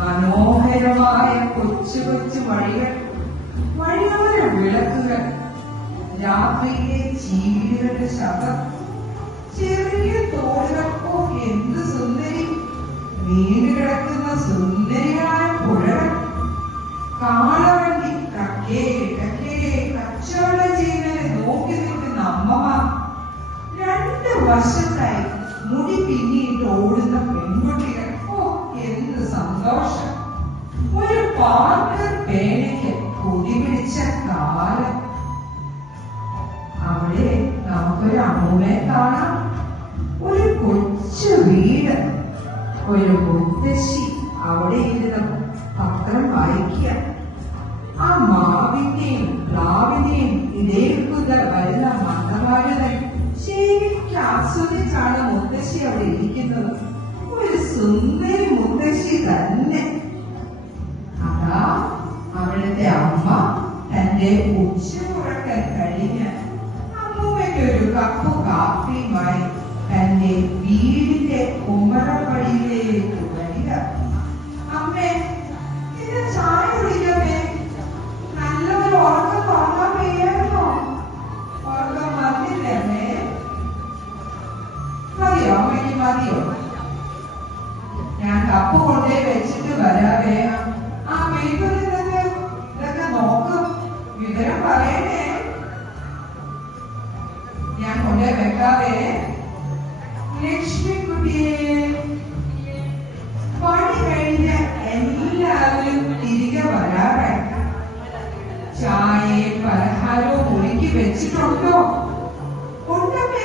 മനോഹരമായ കൊച്ചു കൊച്ചു വഴികൾ, വഴിയോര വിളക്കുകൾ, രാത്രിയിലെ ചീവികളുടെ ശബ്ദം, ചെറിയ തോടുകൾക്കോ എന്ത് സുന്ദരി, നീണ്ടു കിടക്കുന്ന സുന്ദരിയായ പുഴകൾ, കാളവണ്ടി കക്കേ കക്കേ കച്ചവടം ചെയ്യുന്നതിനെ നോക്കി നിൽക്കുന്ന അമ്മമാർ, രണ്ട് വശത്തായി മുടി പിന്നിയിട്ട് ഓടുന്ന പെൺകുട്ടികൾ. ഓ, എന്ത് സന്തോഷം! ഒരു പാർക്കർ പേനയ്ക്ക് കൊതി പിടിച്ച കാലം. അവിടെ നമുക്കൊരു അമ്മൂമ്മയെ കാണാം. ഒരു കൊച്ചു വീട്, ഒരു മുത്തശ്ശി അവിടെ ഇരുന്ന് പത്രം വായിക്കുക. ആ മാവിന്റെയും പ്ലാവിന്റെയും ഇടേൽക്കുന്ന വരുന്ന മന്ദമാരുതൻ ശരിക്കും ആസ്വദിച്ചാണ് മുത്തശ്ശി അവിടെ ഇരിക്കുന്നത്. ഒരു സുന്ദരി മുത്തശ്ശി തന്നെ. അതാ അവിടുത്തെ അമ്മ തന്റെ ഉച്ചയുറക്കം കഴിഞ്ഞ് അമ്മൂമ്മയ്ക്കൊരു കപ്പ് കാപ്പിയുമായി തന്റെ വീടിന്റെ ഉമ്മറപ്പടിയിലേക്ക് വരിക. അമ്മേ, ഇത് ചായ കുടിക്കമ്മേ. നല്ലൊരു ഉറക്കം തുറക്കാൻ വയ്യായിരുന്നോ? ഉറക്കം വന്നില്ലേ അമ്മേ? മതിയോ അമ്മയ്ക്ക്? മതിയോ? ഞാൻ കപ്പ് കൊണ്ടേ വെച്ചിട്ട് വരാവേ. ആ വീട്ടിൽ നിന്നത് ഇതൊക്കെ നോക്കും, വിവരം പറയണേ. ഞാൻ കൊണ്ടേ വെക്കാവേ. ലക്ഷ്മിക്കുട്ടിയെ, പണി കഴിഞ്ഞ് എല്ലാവരും തിരികെ വരാറായി. ചായയും പലഹാരവും ഒരുക്കി വെച്ചിട്ടുണ്ടോ? ഉണ്ടമ്മേ,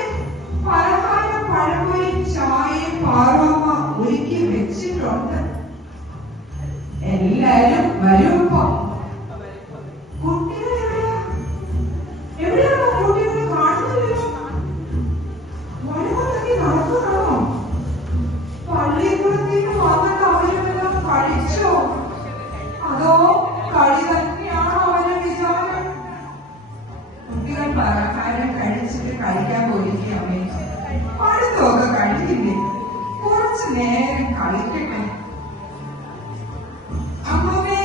പലഹാരം പഴമയും ചായയും പാറമ്മ ഒരുക്കി വെച്ചിട്ടുണ്ട്. എല്ലാരും വരുമ്പോ കുട്ടികൾ എവിടെയാണോ? കുട്ടികളെ കാണുന്നില്ലല്ലോ. വഴികൊണ്ടൊക്കെ നടക്കുന്നതാണോ? പള്ളിക്കൂടത്തേക്ക് വന്നിട്ട് അവരുമെല്ലാം കഴിച്ചോ? അതോ കളി തന്നെയാണോ അവരുടെ വിചാരം? കുട്ടികൾ പലഹാരം കഴിച്ചിട്ട് കളിക്കാൻ പോയിരിക്കും അമ്മേ. അടുത്തൊക്കെ കഴിക്കില്ലേ? കുറച്ചു നേരം കളിക്കട്ടെ. അമ്മേ,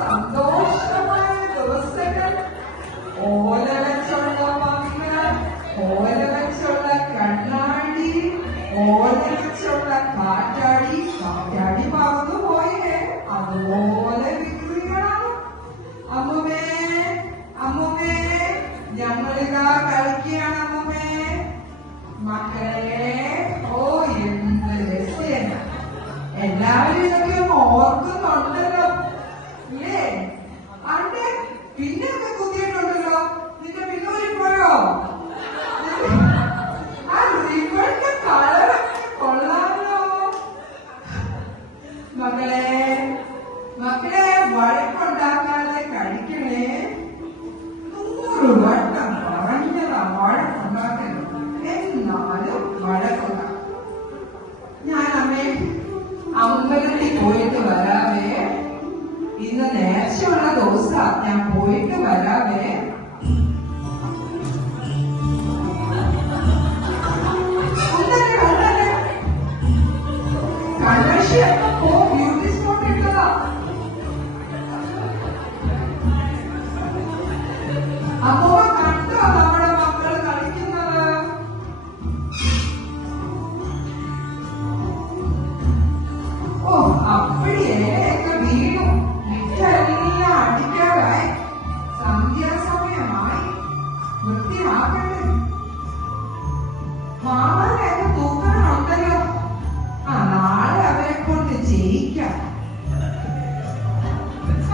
സന്തോഷമായ ദിവസങ്ങൾ. ഓല വെച്ചുള്ള മങ്ങ, ഓല വെച്ചുള്ള കണ്ണാടി, ഓല വെച്ചുള്ള കാറ്റാടി. കാറ്റാടി പറന്നു പോയേ, അതുപോലെ വികൃതികളാണ്. അമ്മുമേ, അമ്മുമേ, ഞങ്ങളിതാ കളിക്കുകയാണ് അമ്മുമേ. മക്കളെ, ഓ എന്ത് രസേന! എല്ലാവരും ഇതൊക്കെ ഒന്ന് ഓർക്കുന്നുണ്ടല്ലോ ഇല്ലേ? അണ്ട് പിന്നൊക്കെ കുത്തിയിട്ടുണ്ടല്ലോ. നിന്റെ പിന്നൂരിപ്പോഴോ? ആ റിബണിന്റെ കളറൊക്കെ കൊള്ളാമല്ലോ. മക്കളെ, മക്കളെ, വഴക്കുണ്ടാക്കാതെ കഴിക്കണേ. 100 വട്ടം പറഞ്ഞതാ വഴക്കുണ്ടാക്കരുത്. എന്നാലും വഴക്കുണ്ടാക്കും. ഞാൻ അമ്മേ അമ്പലത്തിൽ പോയിട്ട് വരാവേ. ഇന്ന് നേർച്ചയുള്ള ദിവസാ. ഞാൻ പോയിട്ട് വരാവേ. കൺവെൻഷൻ പോ, ബ്യൂട്ടി സ്പോട്ട് ഇട്ടതാ. അപ്പോ കണ്ടോ നമ്മുടെ മക്കള് കളിക്കുന്നത്? ഓ, അപ്പടിയൊക്കെ വീണു. മിറ്റെല്ലാം അടിക്കാറായി. സന്ധ്യാസമയമായി. വൃത്തിയാക്കട്ടെ. മാമനെയൊക്കെ തൂക്കാനുണ്ടല്ലോ. ആ, നാളെ അവരെ കൊണ്ട് ജയിക്കാം.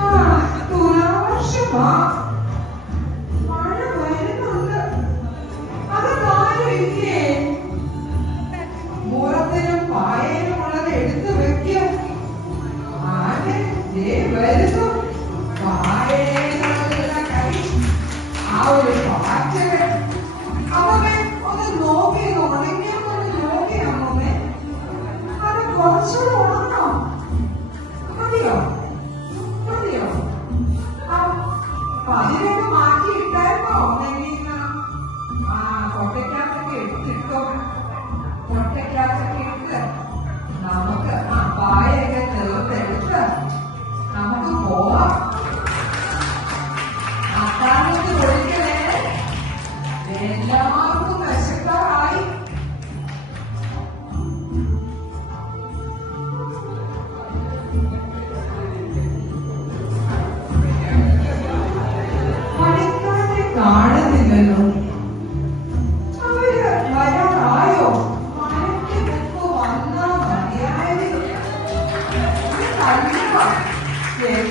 ആ, തുലാവർഷമാ. മഴ വരുന്നുണ്ട്. അത് കാര്യം ഇല്ലേ? മുറത്തിനും പായലും ഉള്ളത് എടുത്തു വെക്കുക. ആരെ വരുന്നു പായലുള്ള കൈ. ആ ഒരു പാച്ചകൾ. അമ്മേ, ഒന്ന് നോക്കിയത് ഉണങ്ങിയൊന്ന് നോക്കി അമ്മേ. അത് കുറച്ചുകൂടെ ഉണങ്ങണോ? മതിയോ? മതിയോ? അതിനൊക്കെ മാറ്റി ഇട്ടായിരുന്നോ?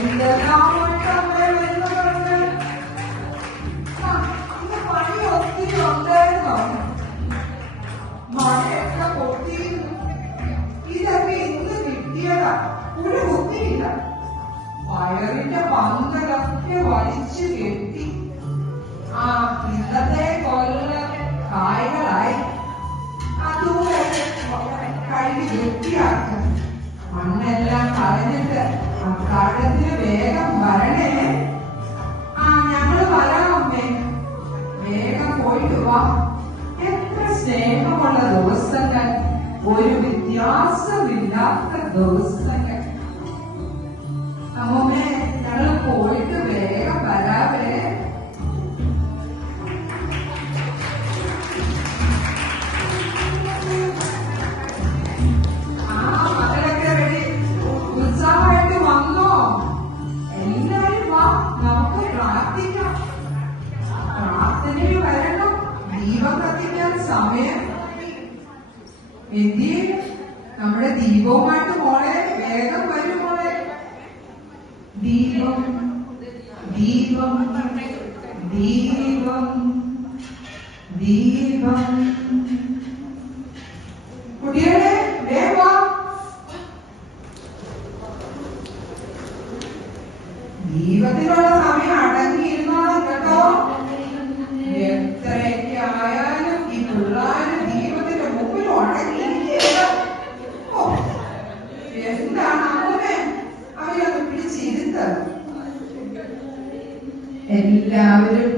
എന്തെല്ലാം അമ്മയെ വരുന്ന പറഞ്ഞ് ഇന്ന് പണി ഒത്തിരി ഉണ്ടായിരുന്നോ? മഴയൊക്കെ പൊട്ടിയിരുന്നു. ഇതൊക്കെ ഇന്ന് കിട്ടിയതാ, ഒരു ബുദ്ധിയില്ല. വയറിന്റെ പന്തലൊക്കെ വലിച്ചു കെട്ടി. ഇന്നത്തെ കൊല്ലം കായകളായി. അതുകൂടെ കഴുകി വൃത്തിയാക്കാം. മണ്ണെല്ലാം കളഞ്ഞിട്ട് കടത്തിന് വേഗം വരണേ. ഞങ്ങള് വരാം അമ്മേ. വേഗം പോയിട്ട് വാ. എത്ര സ്നേഹമുള്ള ദിവസങ്ങൾ, ഒരു വ്യത്യാസമില്ലാത്ത ദിവസങ്ങൾ. അമ്മേ, ഞങ്ങൾ പോയിട്ട് വേഗം വരാവേ. മകളൊക്കെ റെഡി, ഉത്സാഹമായിട്ട് വന്നോ? എല്ലാരും വാ, നമുക്ക് പ്രാർത്ഥിക്കാം. പ്രാർത്ഥനയിൽ വരണം. ദീപം കത്തിക്കാൻ സമയം. എന്തിയെ നമ്മുടെ ദീപവുമായിട്ട് മോളെ വേഗം വരും മോളെ. ദീപം ദീപം ദീപം ദീപം. കുട്ടികളെ വേഗം ദീപത്തിനുള്ള സമയം അടങ്ങിയിരുന്നോളാം കേട്ടോ. എത്രയൊക്കെ ആയാലും ഈ പിള്ളേര് ദീപത്തിന്റെ മുമ്പിൽ അടങ്ങിയിരിക്കുകയില്ല. എന്താണ് അങ്ങനെ അവരൊന്ന് പിടിച്ചിരുത്ത്. എല്ലാവരും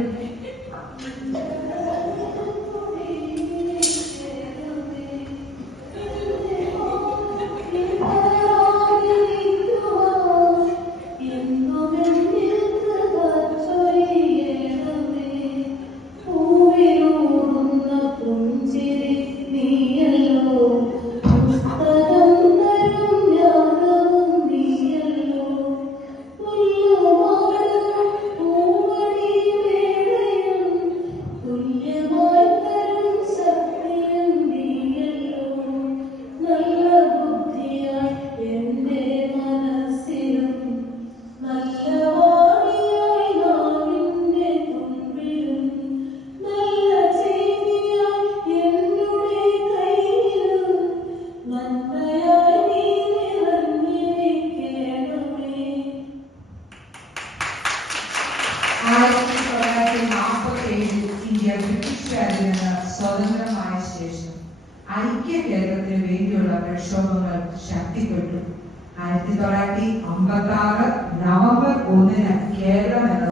ഇന്ത്യ ബ്രിട്ടീഷുകാരിൽ നിന്ന് സ്വതന്ത്രമായ ശേഷം ഐക്യ കേരളത്തിന് വേണ്ടിയുള്ള പ്രക്ഷോഭങ്ങൾ ശക്തിപ്പെട്ടു. 1956 നവംബർ 1 കേരളം എന്ന